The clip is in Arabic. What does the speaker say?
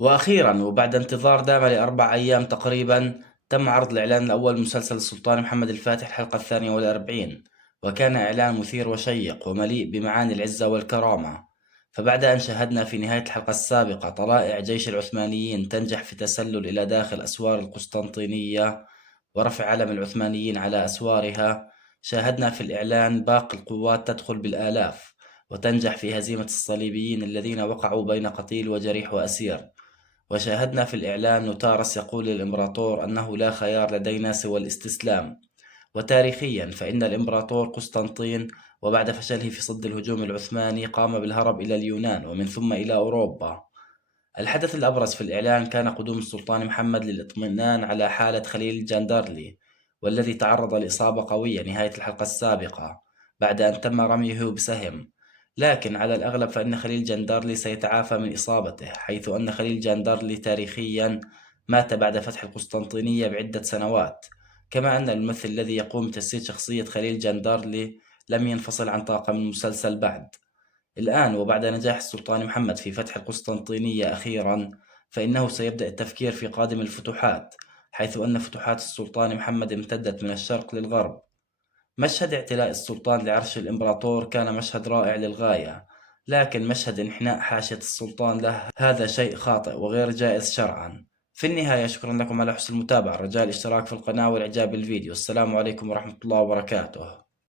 وأخيرا وبعد انتظار دام لأربع أيام تقريبا تم عرض الإعلان الأول لمسلسل السلطان محمد الفاتح الحلقة 42، وكان إعلان مثير وشيق ومليء بمعاني العزة والكرامة. فبعد أن شاهدنا في نهاية الحلقة السابقة طلائع جيش العثمانيين تنجح في تسلل إلى داخل أسوار القسطنطينية ورفع علم العثمانيين على أسوارها، شاهدنا في الإعلان باقي القوات تدخل بالآلاف وتنجح في هزيمة الصليبيين الذين وقعوا بين قتيل وجريح وأسير. وشاهدنا في الإعلان نوتارس يقول للإمبراطور أنه لا خيار لدينا سوى الاستسلام. وتاريخيا فإن الإمبراطور قسطنطين وبعد فشله في صد الهجوم العثماني قام بالهرب إلى اليونان ومن ثم إلى أوروبا. الحدث الأبرز في الإعلان كان قدوم السلطان محمد للإطمئنان على حالة خليل الجندرلي، والذي تعرض لإصابة قوية نهاية الحلقة السابقة بعد أن تم رميه بسهم. لكن على الأغلب فإن خليل جندرلي سيتعافى من إصابته، حيث أن خليل جندرلي تاريخيا مات بعد فتح القسطنطينية بعدة سنوات، كما أن الممثل الذي يقوم بتجسيد شخصية خليل جندرلي لم ينفصل عن طاقم المسلسل بعد. الآن وبعد نجاح السلطان محمد في فتح القسطنطينية أخيرا، فإنه سيبدأ التفكير في قادم الفتوحات، حيث أن فتوحات السلطان محمد امتدت من الشرق للغرب. مشهد اعتلاء السلطان لعرش الإمبراطور كان مشهد رائع للغاية، لكن مشهد انحناء حاشية السلطان له هذا شيء خاطئ وغير جائز شرعا. في النهاية شكرا لكم على حسن المتابعة، رجاء الاشتراك في القناة والإعجاب بالفيديو. السلام عليكم ورحمة الله وبركاته.